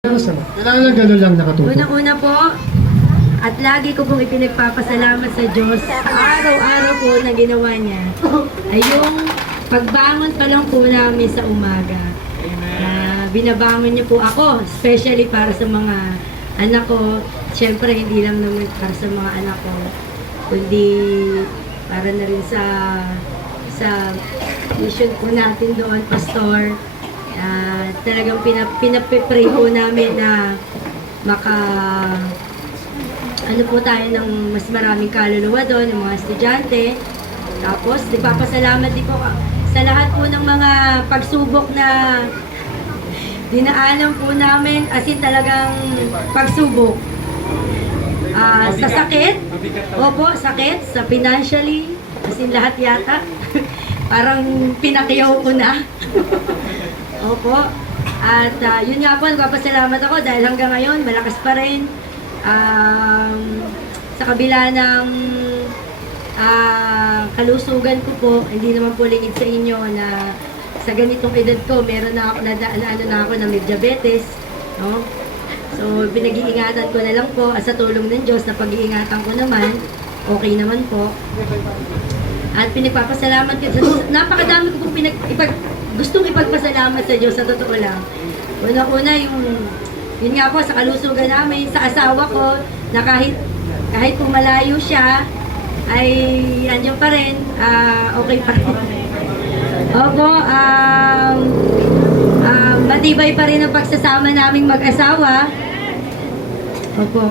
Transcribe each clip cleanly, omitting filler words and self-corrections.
Kailangan lang gano'n lang nakatutok. Una-una po, at lagi ko pong ipinagpapasalamat sa Diyos sa araw-araw po na ginawa niya ay yung pagbangon pa lang po namin sa umaga. Binabangon niyo po ako, especially para sa mga anak ko. Siyempre, hindi lang naman para sa mga anak ko, kundi para na rin sa mission po natin doon, Pastor. Talagang pinapipray po namin na ano po tayo ng mas maraming kaluluwa doon, ng mga estudyante. Tapos, nagpapasalamat din po sa lahat po ng mga pagsubok na dinaanan po namin, as in talagang pagsubok. Sa sakit, opo, sakit, sa financially, as in lahat yata. Parang pinakiyaw ko na. Opo. At yun nga po, nagpapasalamat ako dahil hanggang ngayon, malakas pa rin. Sa kabila ng kalusugan ko po, hindi naman po lingid sa inyo na sa ganitong edad ko, meron na ako, na may diabetes. No? So, pinag-iingatan ko na lang po at sa tulong ng Diyos na pag-iingatan ko naman, okay naman po. At pinagpapasalamat ko, napakadami ko pong gustong ipagpasalamat sa Diyos, sa totoo lang. Una-una, yun nga po, sa kalusugan namin, sa asawa ko, na kahit po malayo siya, ay andyan pa rin, okay pa rin. Opo, matibay pa rin ang pagsasama naming mag-asawa. Opo.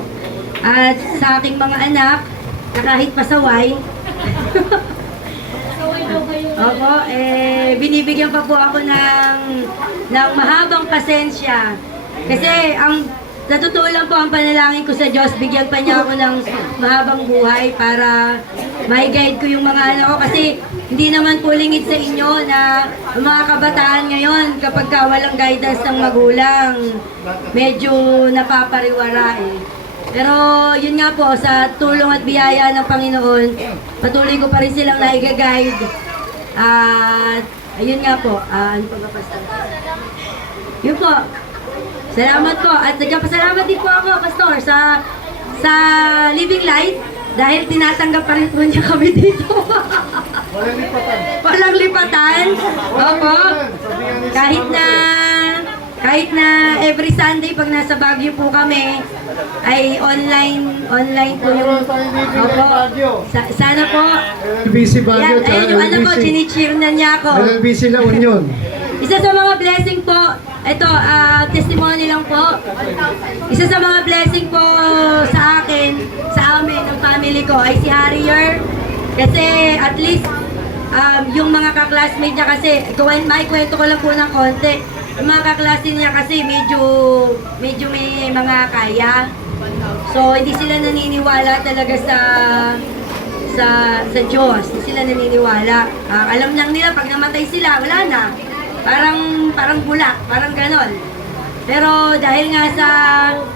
At sa aking mga anak, na kahit pasaway, opo, binibigyan pa po ako ng mahabang pasensya. Kasi sa totoo lang po ang panalangin ko sa Diyos, bigyan pa niya ako ng mahabang buhay para ma-guide ko yung mga anak ko. Kasi hindi naman po lingid sa inyo na ang mga kabataan ngayon, kapag walang guidance ng magulang, medyo napapariwara eh. Pero yun nga po, sa tulong at biyaya ng Panginoon, patuloy ko pa rin silang naiga-guide. At ayun nga po, ano pa ba, Pastor? Yun po. Salamat po. At nagpasalamat din po ako, Pastor, sa Living Light dahil tinatanggap pa rin po niya kami dito. Walang lipatan. Walang lipatan. Opo. Kahit na every Sunday pag nasa Baguio po kami, ay online po yung opo. Sana po. LBC Baguio. Ayun yung anak ko, chinicheer na niya ako. LBC La Union. Isa sa mga blessing po, ito, testimony lang po. Isa sa mga blessing po sa akin, sa amin, ng family ko, ay si Harrier. Kasi at least, yung mga kaklasmate niya kasi, may kwento ko lang po ng konti. Yung mga kaklase niya kasi medyo may mga kaya. So, hindi sila naniniwala talaga sa Diyos. Hindi sila naniniwala. Alam lang nila, pag namatay sila, wala na. Parang bulak, parang ganon. Pero dahil nga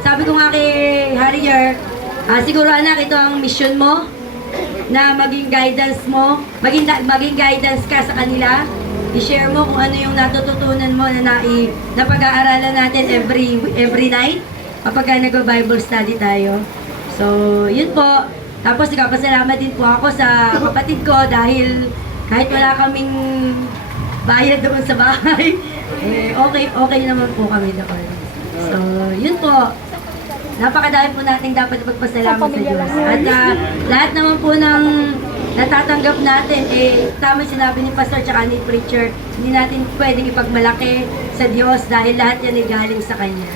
sabi ko nga kay Harrier, siguro anak, ito ang mission mo, na maging guidance mo, maging guidance ka sa kanila. I-share mo kung ano yung natututunan mo na pag-aaralan natin every night kapag nag-Bible study tayo. So, yun po. Tapos nagpapasalamat din po ako sa kapatid ko dahil kahit wala kaming bayad doon sa bahay, okay naman po kami doon. So, yun po. Napakadami po nating dapat ipagpasalamat sa Diyos. At lahat naman po ng natatanggap natin, tama sinabi ni Pastor tsaka ni Preacher, hindi natin pwedeng ipagmalaki sa Diyos dahil lahat yan ay galing sa Kanya.